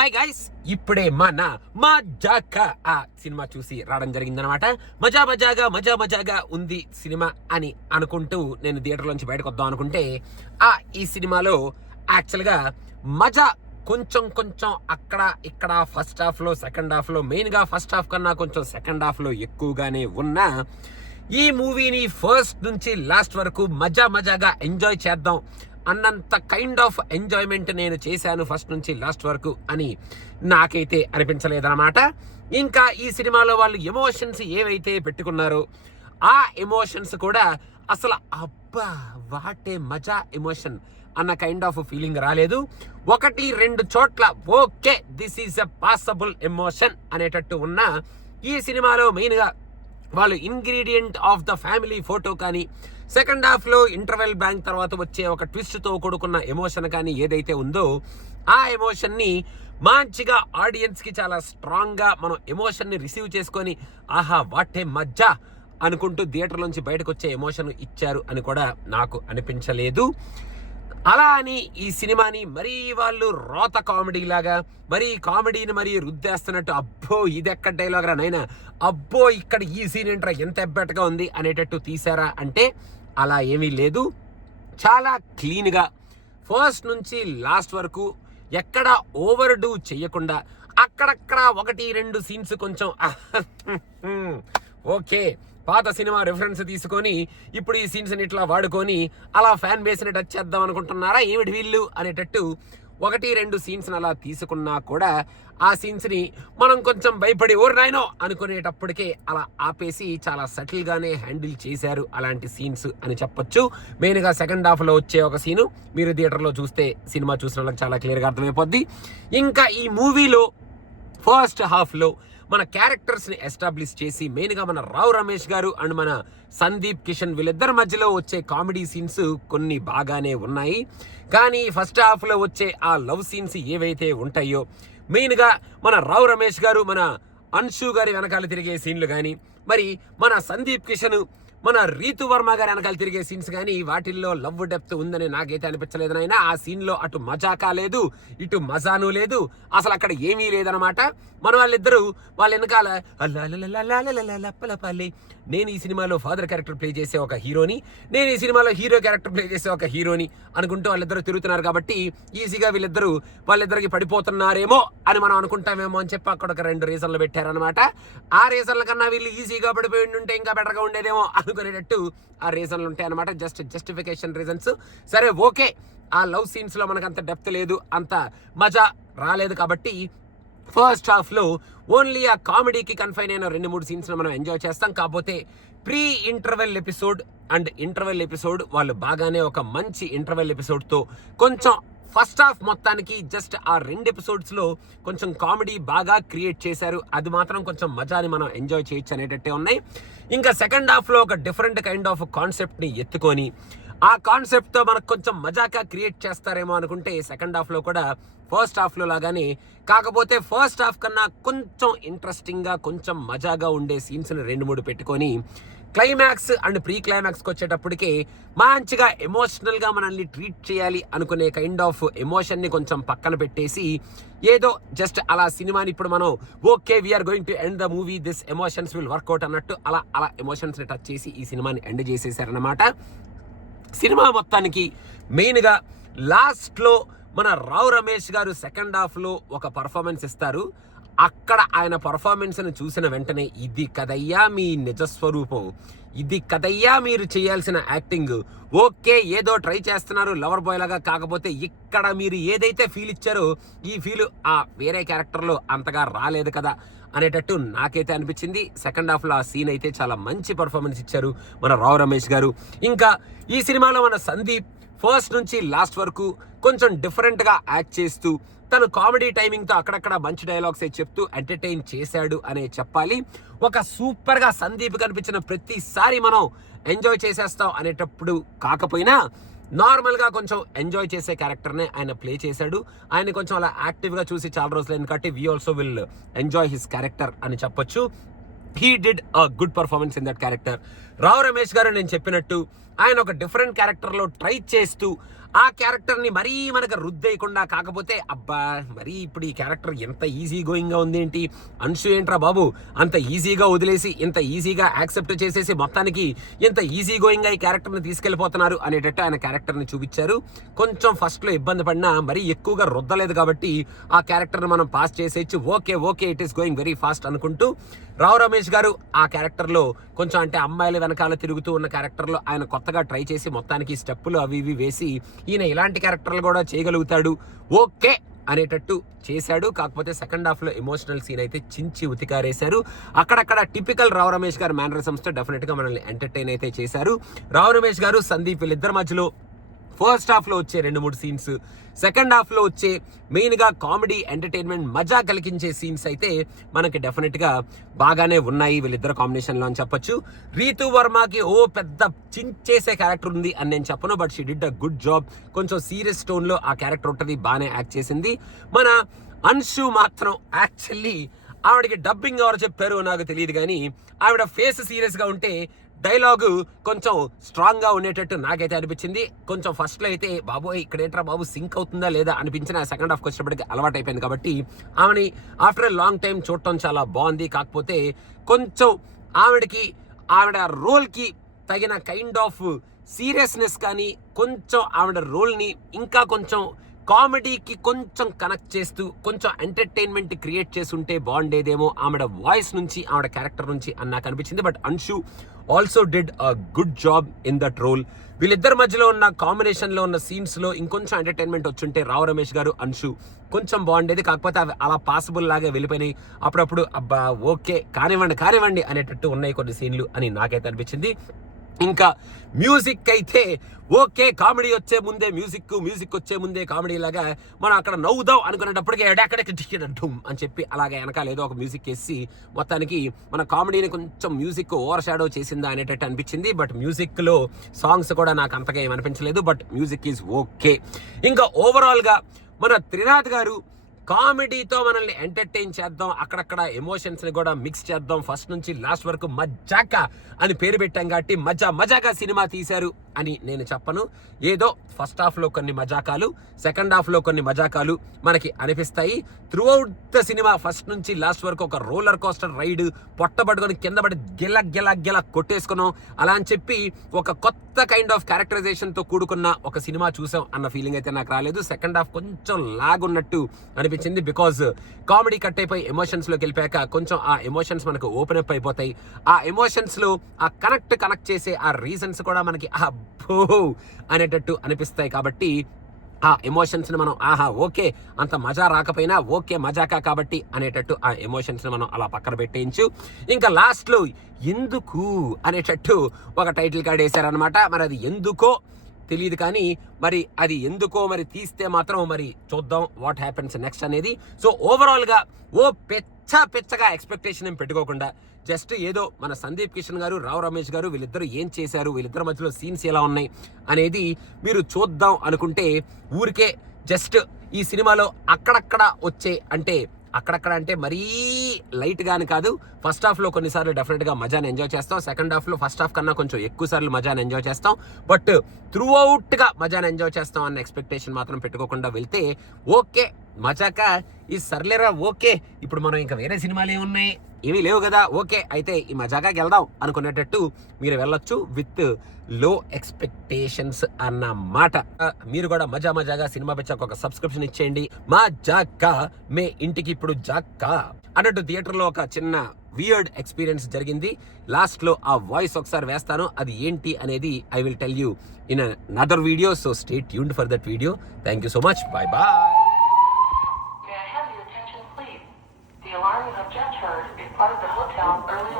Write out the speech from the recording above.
Hi guys, ఇప్పుడే మన మజాకా ఆ సినిమా చూసి రావడం జరిగిందనమాట. మజాగా ఉంది సినిమా అని అనుకుంటూ నేను థియేటర్లోంచి బయటకు వద్దాం అనుకుంటే ఈ సినిమాలో యాక్చువల్గా మజా కొంచెం అక్కడ ఇక్కడ ఫస్ట్ హాఫ్లో సెకండ్ హాఫ్లో, మెయిన్గా ఫస్ట్ హాఫ్ కన్నా కొంచెం సెకండ్ హాఫ్లో ఎక్కువగానే ఉన్న ఈ మూవీని ఫస్ట్ నుంచి లాస్ట్ వరకు మజాగా ఎంజాయ్ చేద్దాం అన్నంత కైండ్ ఆఫ్ ఎంజాయ్మెంట్ నేను చేశాను ఫస్ట్ నుంచి లాస్ట్ వరకు అని నాకైతే అనిపించలేదన్నమాట. ఇంకా ఈ సినిమాలో వాళ్ళు ఎమోషన్స్ ఏవైతే పెట్టుకున్నారో ఆ ఎమోషన్స్ కూడా అసలు అబ్బా వాటే మజా ఎమోషన్ అన్న కైండ్ ఆఫ్ ఫీలింగ్ రాలేదు. 1-2 చోట్ల okay this is a possible emotion అనేటట్టు ఉన్న ఈ సినిమాలో మెయిన్గా వాళ్ళు ingredient of the family photo కానీ, సెకండ్ హాఫ్లో ఇంటర్వెల్ బ్యాంక్ తర్వాత వచ్చే ఒక ట్విస్ట్తో కూడుకున్న ఎమోషన్ కానీ ఏదైతే ఉందో ఆ ఎమోషన్ని మంచిగా ఆడియన్స్కి చాలా స్ట్రాంగ్గా మనం ఎమోషన్ని రిసీవ్ చేసుకొని ఆహా వాటే మజ్జా అనుకుంటూ థియేటర్లోంచి బయటకు వచ్చే ఎమోషన్ ఇచ్చారు అని కూడా నాకు అనిపించలేదు. అలా అని ఈ సినిమాని మరీ వాళ్ళు రోత కామెడీ లాగా కామెడీని మరీ రుద్దేస్తున్నట్టు అబ్బో ఇది ఎక్కడ డైలాగ్ రా నైనా, అబ్బో ఇక్కడ ఈ సీన్ ఏంట్రా ఎంత ఎబ్బెట్టగా ఉంది అనేటట్టు తీసారా అంటే అలా ఏమీ లేదు. చాలా క్లీన్గా ఫస్ట్ నుంచి లాస్ట్ వరకు ఎక్కడ ఓవర్ డూ చెయ్యకుండా అక్కడక్కడ 1-2 సీన్స్ కొంచెం ఓకే పాత సినిమా రిఫరెన్స్ తీసుకొని ఇప్పుడు ఈ సీన్స్ని ఇట్లా వాడుకొని అలా ఫ్యాన్ బేస్ని టచ్ చేద్దాం అనుకుంటున్నారా ఏమిటి వీళ్ళు అనేటట్టు 1-2 సీన్స్ని అలా తీసుకున్నా కూడా ఆ సీన్స్ని మనం కొంచెం భయపడి ఓర్ నాయనో అనుకునేటప్పటికే అలా ఆపేసి చాలా సటిల్గానే హ్యాండిల్ చేశారు అలాంటి సీన్స్ అని చెప్పొచ్చు. మెయిన్గా సెకండ్ హాఫ్లో వచ్చే ఒక సీను మీరు థియేటర్లో చూస్తే సినిమా చూసిన వాళ్ళకి చాలా క్లియర్గా అర్థమైపోద్ది. ఇంకా ఈ మూవీలో ఫస్ట్ హాఫ్లో మన క్యారెక్టర్స్ని ఎస్టాబ్లిష్ చేసి మెయిన్గా మన రావు రమేష్ గారు అండ్ మన సందీప్ కిషన్ వీళ్ళిద్దరి మధ్యలో వచ్చే కామెడీ సీన్స్ కొన్ని బాగానే ఉన్నాయి. కానీ ఫస్ట్ హాఫ్లో వచ్చే ఆ లవ్ సీన్స్ ఏవైతే ఉంటాయో మెయిన్గా మన రావు రమేష్ గారు మన అన్షు గారి వెనకాల తిరిగే సీన్లు కానీ, మరి మన సందీప్ కిషన్ మన రీతు వర్మ గారి వెనకాల తిరిగే సీన్స్ కానీ వాటిల్లో లవ్ డెప్త్ ఉందని నాకైతే అనిపించలేదు నాయన. ఆ సీన్లో అటు మజాకా లేదు, ఇటు మజాను లేదు, అసలు అక్కడ ఏమీ లేదనమాట. మన వాళ్ళిద్దరూ వాళ్ళ వెనకాల లప్పలపల్లి నేను ఈ సినిమాలో ఫాదర్ క్యారెక్టర్ ప్లే చేసే ఒక హీరోని, నేను ఈ సినిమాలో హీరో క్యారెక్టర్ ప్లే చేసే ఒక హీరోని అనుకుంటూ వాళ్ళిద్దరూ తిరుగుతున్నారు కాబట్టి ఈజీగా వాళ్ళిద్దరికి పడిపోతున్నారేమో అని మనం అనుకుంటామేమో అని చెప్పి అక్కడ ఒక 2 రీజన్లు పెట్టారనమాట. ఆ రీజన్ల కన్నా వీళ్ళు ఈజీగా పడిపోయి ఉంటే ఇంకా బెటర్గా ఉండేదేమో అనుకునేటట్టు ఆ రీజన్లు ఉంటాయి అనమాట. Justification reasons. సరే ఓకే, ఆ లవ్ సీన్స్లో మనకు అంత డెప్త్ లేదు, అంత మజా రాలేదు కాబట్టి ఫస్ట్ హాఫ్లో ఓన్లీ ఆ కామెడీకి కన్ఫైన్ అయిన 2-3 సీన్స్ని మనం ఎంజాయ్ చేస్తాం. కాకపోతే pre interval episode and interval episode వాళ్ళు బాగానే ఒక మంచి ఇంటర్వెల్ ఎపిసోడ్తో కొంచెం ఫస్ట్ హాఫ్ మొత్తానికి జస్ట్ ఆ 2 ఎపిసోడ్స్లో కొంచెం కామెడీ బాగా క్రియేట్ చేశారు. అది మాత్రం కొంచెం మజాని మనం ఎంజాయ్ చేయొచ్చు అనేటట్టే ఉన్నాయి. ఇంకా సెకండ్ హాఫ్లో ఒక డిఫరెంట్ కైండ్ ఆఫ్ కాన్సెప్ట్ని ఎత్తుకొని ఆ కాన్సెప్ట్తో మనకు కొంచెం మజాగా క్రియేట్ చేస్తారేమో అనుకుంటే సెకండ్ హాఫ్లో కూడా ఫస్ట్ హాఫ్లో లాగానే, కాకపోతే ఫస్ట్ హాఫ్ కన్నా కొంచెం ఇంట్రెస్టింగ్గా కొంచెం మజాగా ఉండే సీన్స్ని 2-3 పెట్టుకొని క్లైమాక్స్ అండ్ ప్రీ క్లైమాక్స్కి వచ్చేటప్పటికే మంచిగా ఎమోషనల్గా మనల్ని ట్రీట్ చేయాలి అనుకునే కైండ్ ఆఫ్ ఎమోషన్ని కొంచెం పక్కన పెట్టేసి ఏదో జస్ట్ అలా సినిమాని ఇప్పుడు మనం okay we're going to end the movie this emotions will work out అన్నట్టు అలా ఎమోషన్స్ని టచ్ చేసి ఈ సినిమాని ఎండ్ చేసేసారనమాట. సినిమా మొత్తానికి మెయిన్గా లాస్ట్లో మన రావు రమేష్ గారు సెకండ్ హాఫ్లో ఒక పర్ఫార్మెన్స్ ఇస్తారు. అక్కడ ఆయన పర్ఫార్మెన్స్ని చూసిన వెంటనే ఇది కదయ్యా మీ నిజస్వరూపం, ఇది కదయ్యా మీరు చేయాల్సిన యాక్టింగ్, ఓకే ఏదో ట్రై చేస్తున్నారు లవర్ బాయ్ లాగా, కాకపోతే ఇక్కడ మీరు ఏదైతే ఫీల్ ఇచ్చారో ఈ ఫీల్ ఆ వేరే క్యారెక్టర్లో అంతగా రాలేదు కదా అనేటట్టు నాకైతే అనిపించింది. సెకండ్ హాఫ్లో ఆ సీన్ అయితే చాలా మంచి పర్ఫార్మెన్స్ ఇచ్చారు మన రావు రమేష్ గారు. ఇంకా ఈ సినిమాలో మన సందీప్ ఫస్ట్ నుంచి లాస్ట్ వరకు కొంచెం డిఫరెంట్గా యాక్ట్ చేస్తూ తను కామెడీ టైమింగ్తో అక్కడక్కడ మంచి డైలాగ్స్ చెప్తూ ఎంటర్టైన్ చేశాడు అనే చెప్పాలి. ఒక సూపర్గా సందీప్ కనిపించిన ప్రతిసారి మనం ఎంజాయ్ చేసేస్తాం అనేటప్పుడు కాకపోయినా నార్మల్గా కొంచెం ఎంజాయ్ చేసే క్యారెక్టర్నే ఆయన ప్లే చేశాడు. ఆయన కొంచెం అలా యాక్టివ్గా చూసి చాలా రోజులైంది కాబట్టి we also will enjoy his character అని చెప్పొచ్చు. He did a good performance in that character. Rao Ramesh garu నేను చెప్పినట్టు ఆయన ఒక డిఫరెంట్ క్యారెక్టర్లో ట్రై చేస్తూ ఆ క్యారెక్టర్ని మరీ మనకు రుద్దేయకుండా, కాకపోతే అబ్బా మరీ ఇప్పుడు ఈ క్యారెక్టర్ ఎంత ఈజీ గోయింగ్గా ఉంది ఏంటి, అంశు ఏంట్రా బాబు అంత ఈజీగా వదిలేసి ఇంత ఈజీగా యాక్సెప్ట్ చేసేసి మొత్తానికి ఇంత ఈజీ గోయింగ్గా ఈ క్యారెక్టర్ని తీసుకెళ్ళిపోతున్నారు అనేటట్టు ఆయన క్యారెక్టర్ని చూపించారు. కొంచెం ఫస్ట్లో ఇబ్బంది పడినా మరీ ఎక్కువగా రుద్దలేదు కాబట్టి ఆ క్యారెక్టర్ని మనం పాస్ చేసేయచ్చు. Okay it is going very fast అనుకుంటూ రావు రమేష్ గారు ఆ క్యారెక్టర్లో కొంచెం అంటే అమ్మాయిల వెనకాల తిరుగుతూ ఉన్న క్యారెక్టర్లో ఆయన కొత్తగా ట్రై చేసి మొత్తానికి స్టెప్పులు అవి ఇవి వేసి ఈయన ఇలాంటి క్యారెక్టర్లు కూడా చేయగలుగుతాడు ఓకే అనేటట్టు చేశాడు. కాకపోతే సెకండ్ హాఫ్లో ఎమోషనల్ సీన్ అయితే చించి ఉతికారేశారు. అక్కడక్కడ టిపికల్ రావు రమేష్ గారు మేనరిజమ్స్తో డెఫినెట్గా మనల్ని ఎంటర్టైన్ అయితే చేశారు. రావు రమేష్ గారు సందీప్ వీళ్ళిద్దరి మధ్యలో ఫస్ట్ హాఫ్లో వచ్చే 2-3 సీన్స్, సెకండ్ హాఫ్లో వచ్చే మెయిన్గా కామెడీ ఎంటర్టైన్మెంట్ మజా కలిగించే సీన్స్ అయితే మనకి డెఫినెట్గా బాగానే ఉన్నాయి వీళ్ళిద్దరు కాంబినేషన్లో అని చెప్పొచ్చు. రీతు వర్మకి పెద్ద చించేసే క్యారెక్టర్ ఉంది అని నేను చెప్పను, but she did a good job. కొంచెం సీరియస్ టోన్లో ఆ క్యారెక్టర్ ఉంటుంది, బాగానే యాక్ట్ చేసింది. మన అంశు మాత్రం యాక్చువల్లీ ఆవిడకి డబ్బింగ్ ఎవరు చెప్పారు నాకు తెలియదు, కానీ ఆవిడ ఫేస్ సీరియస్గా ఉంటే డైలాగు కొంచెం స్ట్రాంగ్గా ఉండేటట్టు నాకైతే అనిపించింది. కొంచెం ఫస్ట్లో అయితే బాబోయ్ ఇక్కడేంట్రా బాబు సింక్ అవుతుందా లేదా అనిపించిన సెకండ్ హాఫ్కి వచ్చినప్పటికీ అలవాటు అయిపోయింది కాబట్టి ఆమెని ఆఫ్టర్ ఎ లాంగ్ టైం చూడటం చాలా బాగుంది. కాకపోతే కొంచెం ఆవిడ రోల్కి తగిన కైండ్ ఆఫ్ సీరియస్నెస్ కానీ కొంచెం ఆవిడ రోల్ని ఇంకా కొంచెం కామెడీకి కొంచెం కనెక్ట్ చేస్తూ కొంచెం ఎంటర్టైన్మెంట్ క్రియేట్ చేసి ఉంటే బాగుండేదేమో ఆవిడ వాయిస్ నుంచి ఆవిడ క్యారెక్టర్ నుంచి అని నాకు అనిపించింది. But Anshu also did a good job in that role. వీళ్ళిద్దరి మధ్యలో ఉన్న కాంబినేషన్లో ఉన్న సీన్స్లో ఇంకొంచెం ఎంటర్టైన్మెంట్ వచ్చుంటే రావు రమేష్ గారు అంశు కొంచెం బాగుండేది. కాకపోతే అవి అలా పాసిబుల్ లాగా వెళ్ళిపోయినాయి. అప్పుడప్పుడు అబ్బా ఓకే కానివ్వండి అనేటట్టు ఉన్నాయి కొన్ని సీన్లు అని నాకైతే అనిపించింది. ఇంకా మ్యూజిక్ అయితే ఓకే, కామెడీ వచ్చే ముందే మ్యూజిక్ వచ్చే ముందే కామెడీ లాగా మనం అక్కడ నవ్వుదాం అనుకునేటప్పటికే ఎడెక్కడికి టికెట్ అని చెప్పి అలాగే వెనకాల ఏదో ఒక మ్యూజిక్ వేసి మొత్తానికి మన కామెడీని కొంచెం మ్యూజిక్ ఓవర్ షాడో చేసిందా అనేటట్టు అనిపించింది. బట్ మ్యూజిక్లో సాంగ్స్ కూడా నాకు అంతగా ఏమనిపించలేదు, బట్ మ్యూజిక్ ఈజ్ ఓకే. ఇంకా ఓవరాల్గా మన త్రినాథ్ గారు కామెడీతో మనల్ని ఎంటర్టైన్ చేద్దాం, అక్కడక్కడ ఎమోషన్స్ని కూడా మిక్స్ చేద్దాం, ఫస్ట్ నుంచి లాస్ట్ వరకు మజాకా అని పేరు పెట్టాం కాబట్టి మజాగా సినిమా తీశారు అని నేను చెప్పను. ఏదో ఫస్ట్ హాఫ్లో కొన్ని మజాకాలు, సెకండ్ హాఫ్లో కొన్ని మజాకాలు మనకి అనిపిస్తాయి. Through out the cinema first నుంచి లాస్ట్ వరకు ఒక రోలర్ కోస్టర్ రైడ్, పొట్టబడుకొని కింద పడి గిల కొట్టేసుకున్నాం అలా అని చెప్పి ఒక కొత్త కైండ్ ఆఫ్ క్యారెక్టరైజేషన్తో కూడుకున్న ఒక సినిమా చూసాం అన్న ఫీలింగ్ అయితే నాకు రాలేదు. సెకండ్ హాఫ్ కొంచెం లాగ్ ఉన్నట్టు అనిపించింది, బికాజ్ కామెడీ కట్ అయిపోయి ఎమోషన్స్లోకి వెళ్ళిపోయాక కొంచెం ఆ ఎమోషన్స్ మనకు ఓపెన్ అప్ అయిపోతాయి. ఆ ఎమోషన్స్లో ఆ కనెక్ట్ చేసే ఆ రీజన్స్ కూడా మనకి అబ్బో అనేటట్టు అనిపిస్తాయి. కాబట్టి ఆ ఎమోషన్స్ని మనం ఓకే అంత మజా రాకపోయినా ఓకే మజాకా కాబట్టి అనేటట్టు ఆ ఎమోషన్స్ని మనం అలా పక్కన పెట్టేయించు. ఇంకా లాస్ట్లో ఎందుకు అనేటట్టు ఒక టైటిల్ కార్డ్ వేశారనమాట. మరి అది ఎందుకో తెలియదు, కానీ మరి అది ఎందుకో మరి తీస్తే మాత్రం మరి చూద్దాం వాట్ హ్యాపెన్స్ నెక్స్ట్ అనేది. సో ఓవరాల్గా పెచ్చగా ఎక్స్పెక్టేషన్ ఏం పెట్టుకోకుండా జస్ట్ ఏదో మన సందీప్ కిషన్ గారు రావు రమేష్ గారు వీళ్ళిద్దరూ ఏం చేశారు, వీళ్ళిద్దరి మధ్యలో సీన్స్ ఎలా ఉన్నాయి అనేది మీరు చూద్దాం అనుకుంటే ఊరికే జస్ట్ ఈ సినిమాలో అక్కడక్కడ వచ్చే అక్కడక్కడ అంటే మరీ లైట్గాని కాదు. ఫస్ట్ హాఫ్లో కొన్నిసార్లు డెఫినెట్గా మజాని ఎంజాయ్ చేస్తాం, సెకండ్ హాఫ్లో ఫస్ట్ హాఫ్ కన్నా కొంచెం ఎక్కువ సార్లు మజాని ఎంజాయ్ చేస్తాం, బట్ త్రూ అవుట్గా మజాని ఎంజాయ్ చేస్తాం అన్న ఎక్స్పెక్టేషన్ మాత్రం పెట్టుకోకుండా వెళ్తే ఓకే మజాక ఈ సర్లేరా ఓకే ఇప్పుడు మనం ఇంకా వేరే సినిమాలు ఏమున్నాయి ఏమీ లేవు కదా, ఓకే అయితే ఈ మజాకాకి వెళ్దాం అనుకునేటట్టు మీరు వెళ్ళొచ్చు విత్ లో ఎక్స్పెక్టేషన్స్ అన్నమాట. మీరు కూడా మజాగా సినిమా పిచ్చాక ఒక సబ్స్క్రిప్షన్ ఇచ్చేయండి. మజాకా మే ఇంటికి ఇప్పుడు జాక్కా అన్నట్టు థియేటర్లో ఒక చిన్న వియర్డ్ ఎక్స్పీరియన్స్ జరిగింది. లాస్ట్లో ఆ వాయిస్ ఒకసారి వేస్తాను, అది ఏంటి అనేది I will tell you in another video. So stay tuned for that video. Thank you so much. Bye bye. The alarm you have just heard is part of the hotel's early